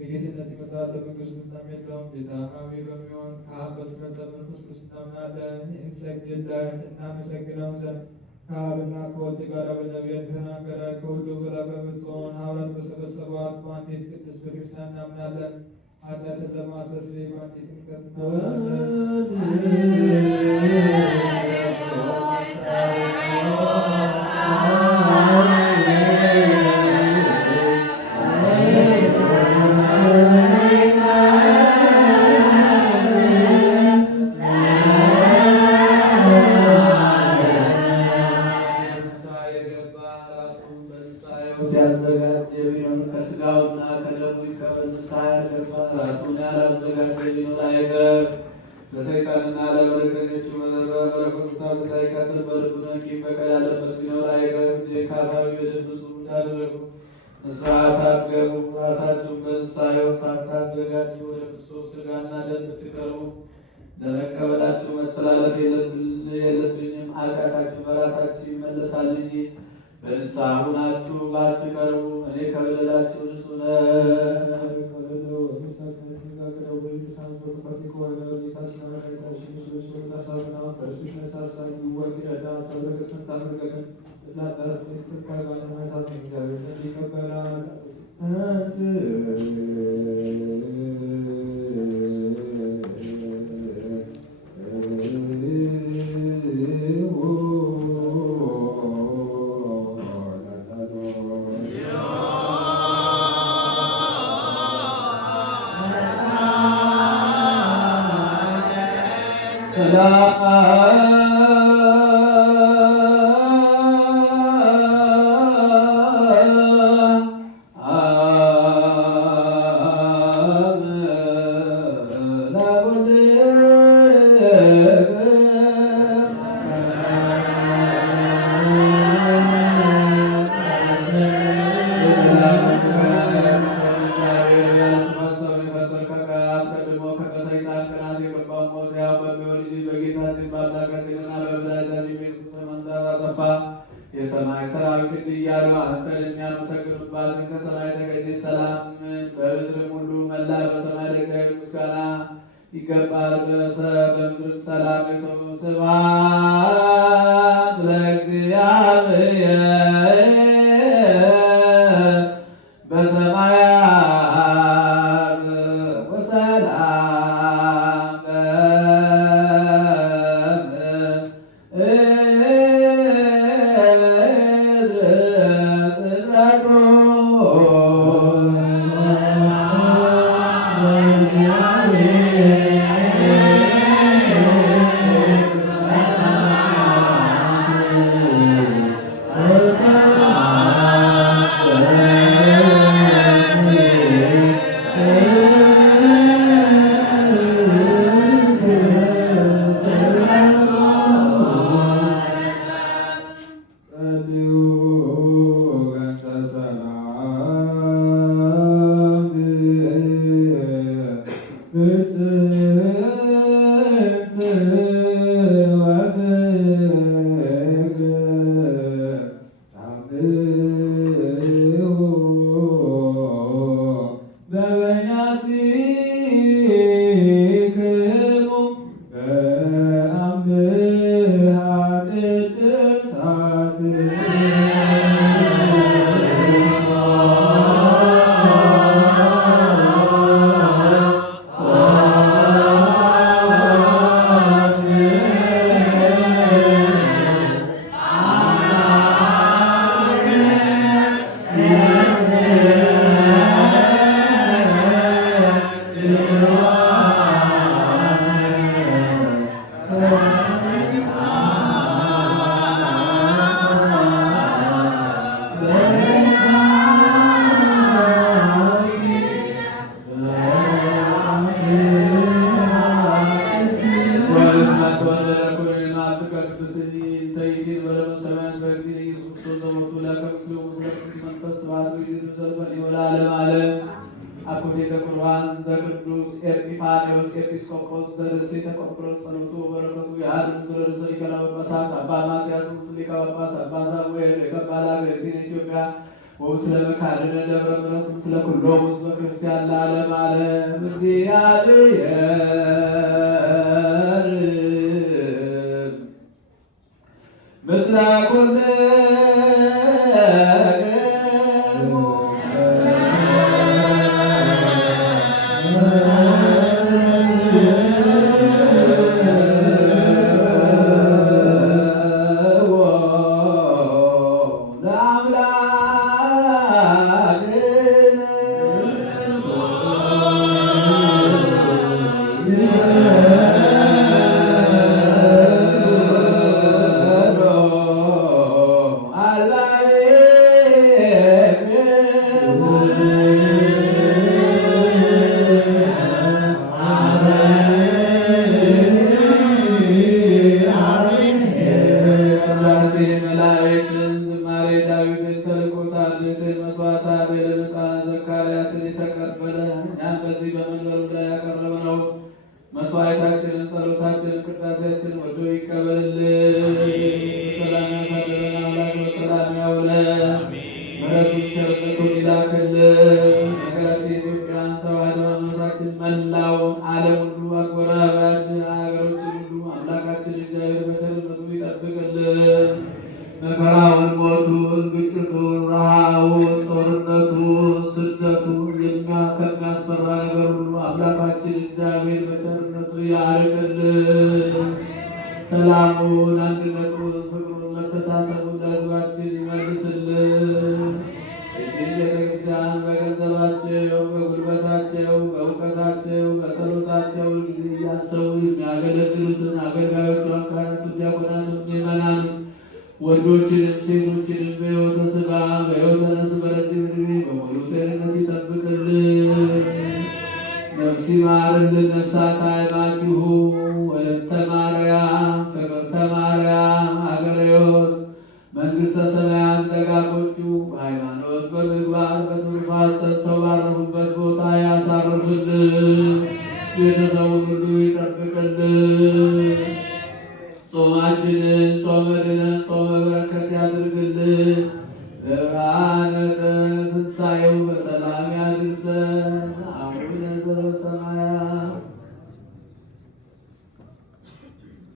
የጌትነት ይመጣል በመንግስቱ ፍጻሜ የለውም። ጌታ አሜን በሚሆን ከአብ በስመ መንፈስ ቅዱስ እናምናለን። እንሰግድለት እናመሰግነው ዘንድ ከአብና ከወልድ ጋር በነቢያት የተናገረ ከሁሉ በላይ በምትሆን ሐዋርያት በሰበሰቧት በአንዲት ቅድስት ቤተክርስቲያን እናምናለን። ኃጢአትን ለማስተስረይ በአንዲት ጥምቀት እናምናለን። ለመቀበላችሁ መተላለፍ የለብኝም። ኃጢአታችሁ በራሳችሁ ይመለሳል እንጂ በንስሐ ሁናችሁ ባትቀርቡ እኔ ከበደላችሁ ንጹሕ ነኝ። የሰማይ ሰራዊት እያሉ አንተን የሚያመሰግኑባትን ከሰማይ የተገኘች ሰላምን በምድርም ሁሉ መላ በሰማይ ለእግዚአብሔር ምስጋና ይገባል። በምድር ሰላም የሰሙ ስብሐት ለእግዚአብሔር በሰማያት ወሰላም ተይሂድ በለመ ሰማያት በእግዚእ ኢየሱስ ክርስቶስ ዘሞቱ ለከብስሉ ሙስሊም መንፈስ ስብሐት ወይዘኑ ዘልፈን ለዓለም ዓለም አኮቴተ ቁርባን ዘቅዱስ ኤጲፋንዮስ ኤጲስቆጶስ ዘደሴተ ቆጵሮስ ጸሎቱ በረከቱ ያህል ምስለ ርዕሰ ሊቃነ ጳጳሳት አባ ማትያስ ሊቀ ጳጳስ አባ ሳሙኤል የከበረ ሀገራችን ኢትዮጵያ ወምስለ መካድነ ደብረ ምሕረት ምስለ ኩሎሙ ሕዝበ ክርስቲያን ለዓለም ዓለም እግዚአብሔር ምስለ ኩልክሙ መስዋዕታችንን ጸሎታችንን ቅዳሴያችንን ወዶ ይቀበልልን። ሰላም ያሳድረን አምላክ በሰላም ያውለን። ምሕረቱን ቸርነቱን ይላክልን። ሀገራችን ኢትዮጵያን ተዋሕዶ ሃይማኖታችን መላውን ዓለም ሁሉ አጎራባች ሀገሮችን ሁሉ አምላካችን እግዚአብሔር በቸርነቱ ይጠብቅልን። መከራውን፣ ሞቱን፣ ግጭቱን፣ ረሃቡን፣ ጦርነቱን፣ ስደቱን ከሚያስፈራ ነገር ሁሉ አምላካችን እግዚአብሔር በቸርነቱ ያርቅልን። ሰላሙን፣ አንድነቱን፣ ፍቅሩን፣ መተሳሰቡን ለሕዝባችን ይመልስልን። የዚህ ቤተክርስቲያን በገንዘባቸው፣ በጉልበታቸው፣ በእውቀታቸው፣ በጸሎታቸው ጊዜ እያሰቡ የሚያገለግሉትን አገልጋዮቿን፣ ካህናቱን፣ ዲያቆናቱን፣ ምዕመናንን ወንዶችንም ሴቶችንም በሕይወተ ሥጋ በሕይወተ ነፍስ በረጅም ዕድሜ በሙሉ ጤንነት ይጠብቅልን። ነፍስ ይማርልን። ነፍሳተ አዕማዲሁ ወለተ ማርያም ፍቅርተ ማርያም ሀገረ ሕይወት መንግሥተ ሰማያት ደጋጎቹ በሃይማኖት በምግባር በትሩፋት ጸንተው ባረፉበት ቦታ ያሳርፍልን። ቤተሰቡን ሁሉ ይጠብቅልን። ጾማችንን ጾመ ድነት ጾመ በረከት ያድርግልን። ብርሃነ